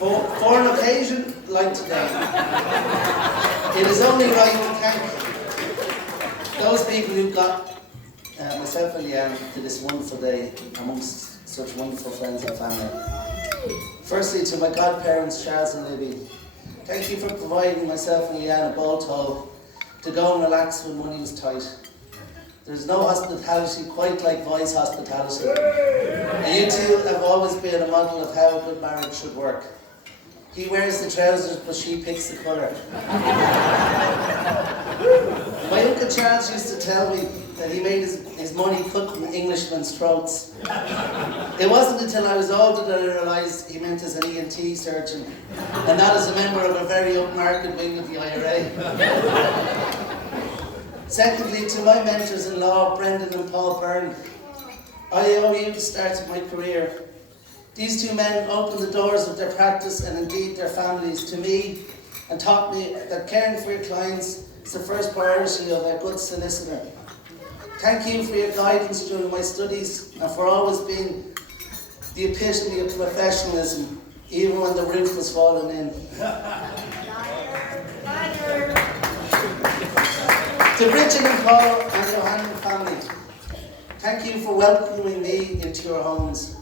For an occasion like today, it is only right to thank those people who got myself and Leanne to this wonderful day amongst such wonderful friends and family. Firstly, to my godparents, Charles and Libby, thank you for providing myself and Leanne a bolt hole to go and relax when money was tight. There's no hospitality quite like Voice hospitality. And you two have always been a model of how a good marriage should work. He wears the trousers, but she picks the colour. My Uncle Charles used to tell me that he made his money cutting Englishmen's throats. It wasn't until I was older that I realised he meant as an ENT surgeon, and not as a member of a very upmarket wing of the IRA. Secondly, to my mentors-in-law, Brendan and Paul Byrne, I owe you the start of my career. These two men opened the doors of their practice and indeed their families to me and taught me that caring for your clients is the first priority of a good solicitor. Thank you for your guidance during my studies and for always being the epitome of professionalism, even when the roof was falling in. To Richard and Paul and your Johanna family, thank you for welcoming me into your homes.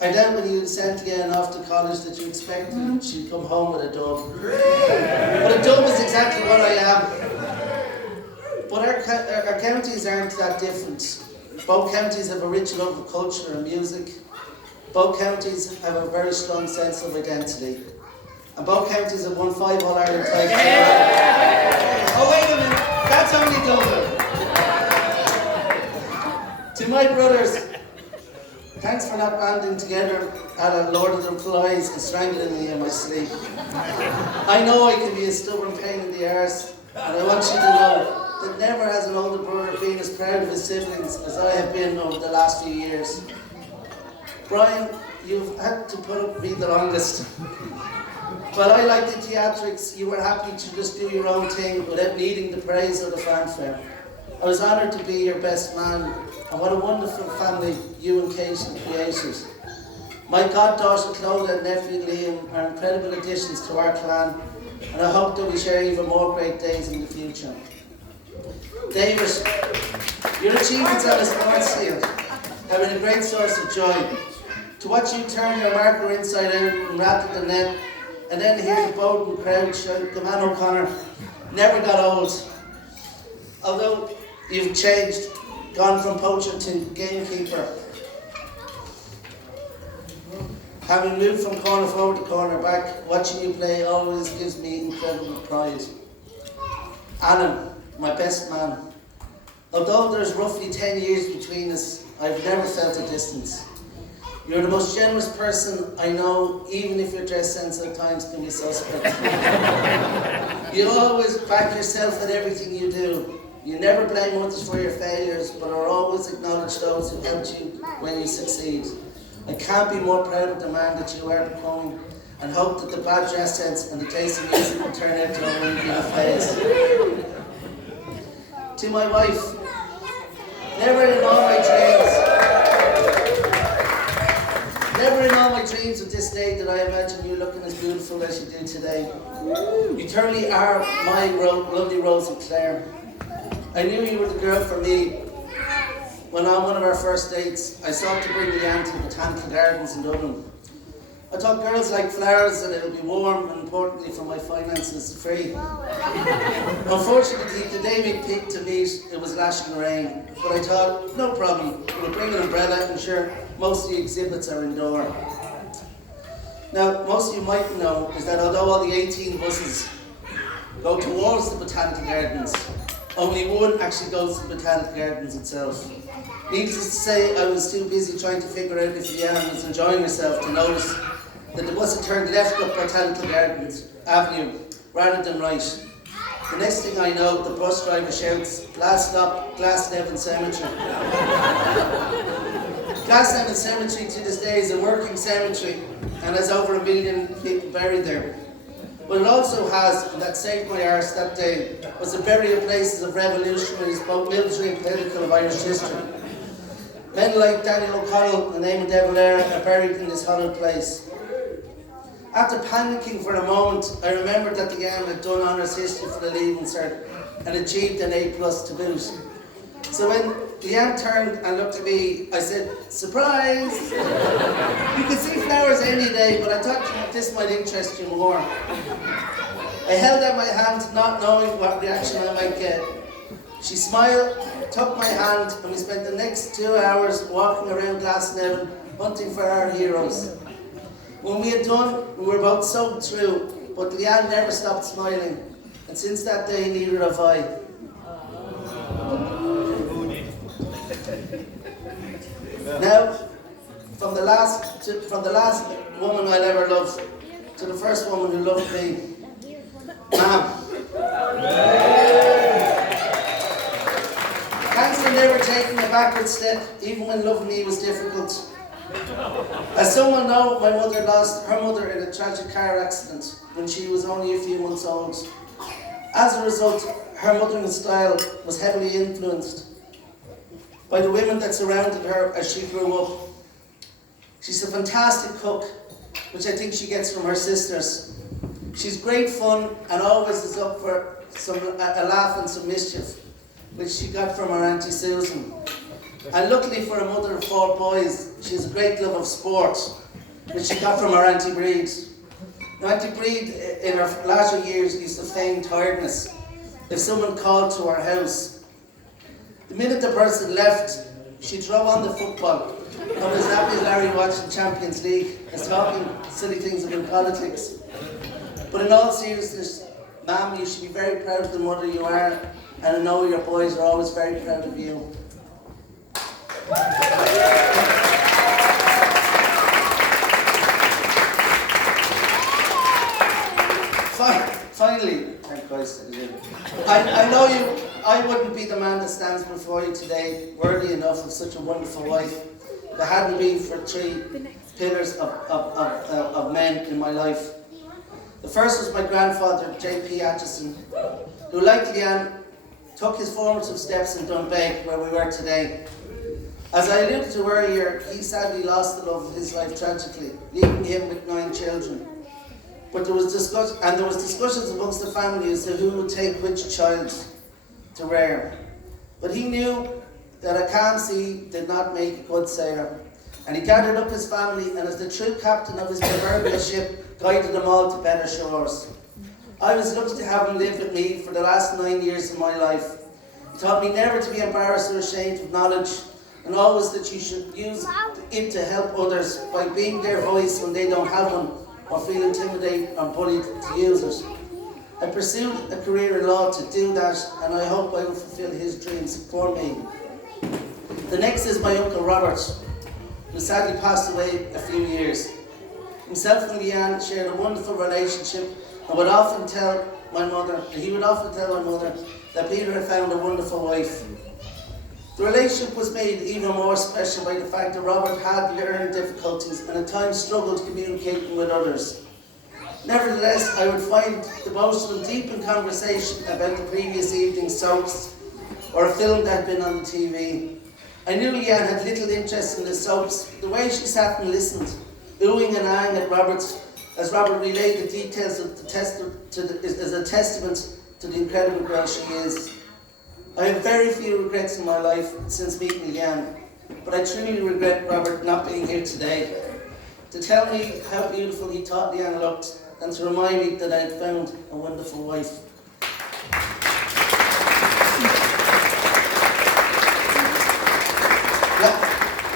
I doubt when you sent Leanne off to college that you expected she'd come home with a dove. But a dove is exactly what I am. But our counties aren't that different. Both counties have a rich love of culture and music. Both counties have a very strong sense of identity. And both counties have won 5 All-Ireland titles. Oh, wait a minute. That's only Dublin. To my brothers, thanks for not banding together at a Lord of the Flies and strangling me in my sleep. I know I can be a stubborn pain in the arse, and I want you to know that never has an older brother been as proud of his siblings as I have been over the last few years. Brian, you've had to put up with me the longest. But I like the theatrics. You were happy to just do your own thing without needing the praise or the fanfare. I was honoured to be your best man, and what a wonderful family you and Kate have created. My goddaughter Clodagh and nephew Liam are incredible additions to our clan, and I hope that we share even more great days in the future. David, your achievements on the sports field have been a great source of joy. To watch you turn your marker inside out and rattle the net, and then hear the Bowden crowd shout, "The man O'Connor," never got old. Although you've changed, gone from poacher to gamekeeper. Having moved from corner forward to corner back, watching you play always gives me incredible pride. Alan, my best man. Although there's roughly 10 years between us, I've never felt a distance. You're the most generous person I know, even if your dress sense at times can be suspect. You always back yourself at everything you do. You never blame others for your failures, but are always acknowledge those who helped you when you succeed. I can't be more proud of the man that you are becoming, and hope that the bad dress sense and the taste of music will turn out to a really good phase. To my wife, never in all my dreams of this day did I imagine you looking as beautiful as you do today. You truly are my lovely Rose of Clare. I knew you were the girl for me when on one of our first dates I sought to bring Leanne to the Botanical Gardens in Dublin. I thought girls like flowers and it'll be warm, and importantly for my finances, free. Unfortunately, the day we picked to meet, it was lashing rain, but I thought, no problem, we'll bring an umbrella and sure, most of the exhibits are indoor. Now, most of you might know is that although all the 18 buses go towards the Botanical Gardens, only one actually goes to the Botanical Gardens itself. Needless to say, I was too busy trying to figure out if Leanne was enjoying herself to notice that the bus had turned left up Botanical Gardens Avenue rather than right. The next thing I know, the bus driver shouts, "Last stop, Glasnevin Cemetery." Glasnevin Cemetery to this day is a working cemetery and has over 1 million people buried there. What it also has, and that saved my arse that day, was the burial places of revolutionaries, both military and political, of Irish history. Men like Daniel O'Connell and Eamon de Valera are buried in this hallowed place. After panicking for a moment, I remembered that Leanne had done honours history for the Leaving Cert and achieved an A+ to boot. So when Leanne turned and looked at me, I said, "Surprise!" You could see flowers any day, but I thought this might interest you more. I held out my hand, not knowing what reaction I might get. She smiled, took my hand, and we spent the next 2 hours walking around Glasnevin, hunting for our heroes. When we had done, we were both soaked through, but Leanne never stopped smiling, and since that day, neither have I. Now, from the last woman I'll ever love to the first woman who loved me, Ma'am. Thanks for never taking a backward step, even when loving me was difficult. As some will know, my mother lost her mother in a tragic car accident when she was only a few months old. As a result, her mothering style was heavily influenced by the women that surrounded her as she grew up. She's a fantastic cook, which I think she gets from her sisters. She's great fun and always is up for a laugh and some mischief, which she got from her Auntie Susan. And luckily for a mother of 4 boys, she has a great love of sport, which she got from her Auntie Breed. Now, Auntie Breed, in her latter years, used to feign tiredness if someone called to her house. The minute the person left, she drove on the football and was happy as Larry watching Champions League and talking silly things about politics. But in all seriousness, Ma'am, you should be very proud of the mother you are, and I know your boys are always very proud of you. Finally, thank Christ, I know I wouldn't be the man that stands before you today, worthy enough of such a wonderful wife, if it hadn't been for 3 pillars of men in my life. The first was my grandfather, J.P. Atchison, who, like Leanne, took his formative steps in Dunbeck, where we were today. As I alluded to earlier, he sadly lost the love of his life tragically, leaving him with 9 children. But there was discussions amongst the family as to who would take which child to rear. But he knew that a calm sea did not make a good sailor, and he gathered up his family, and as the true captain of his proverbial ship, guided them all to better shores. I was lucky to have him live with me for the last 9 years of my life. He taught me never to be embarrassed or ashamed of knowledge, and always that you should use it to help others by being their voice when they don't have one, or feel intimidated or bullied to use it. I pursued a career in law to do that, and I hope I will fulfill his dreams for me. The next is my Uncle Robert, who sadly passed away a few years. Himself and Leanne shared a wonderful relationship, and he would often tell my mother that Peter had found a wonderful wife. The relationship was made even more special by the fact that Robert had learning difficulties and at times struggled communicating with others. Nevertheless, I would find the both of them deep in conversation about the previous evening's soaps or a film that had been on the TV. I knew Leanne had little interest in the soaps. The way she sat and listened, oohing and ahhing at as Robert relayed the details of the test is a testament to the incredible girl she is. I have very few regrets in my life since meeting Leanne, but I truly regret Robert not being here today to tell me how beautiful he thought Leanne looked and to remind me that I had found a wonderful wife.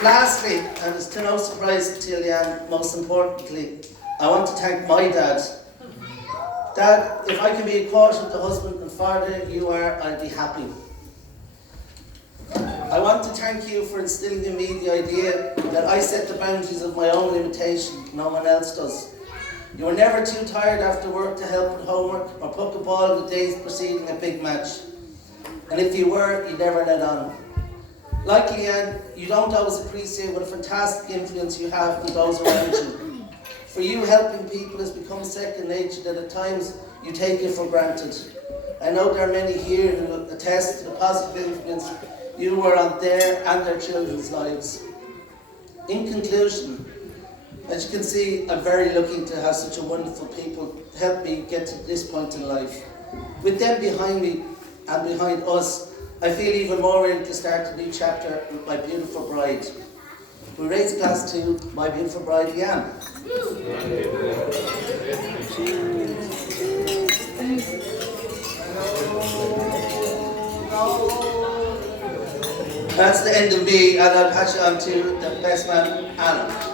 Lastly, and it's to no surprise to Leanne, most importantly, I want to thank my dad. Dad, if I can be a quarter of the husband and father you are, I'll be happy. I want to thank you for instilling in me the idea that I set the boundaries of my own limitation, no one else does. You were never too tired after work to help with homework or poke a ball in the days preceding a big match. And if you were, you never let on. Like Leanne, you don't always appreciate what a fantastic influence you have on those around you. For you, helping people has become second nature that at times you take it for granted. I know there are many here who attest to the positive influence you were on their and their children's lives. In conclusion, As you can see, I'm very lucky to have such a wonderful people help me get to this point in life. With them behind me and behind us, I feel even more ready to start a new chapter with my beautiful bride. We raise a glass to my beautiful bride, Leanne. That's the end of me, and I'll pass you on to the best man, Alan.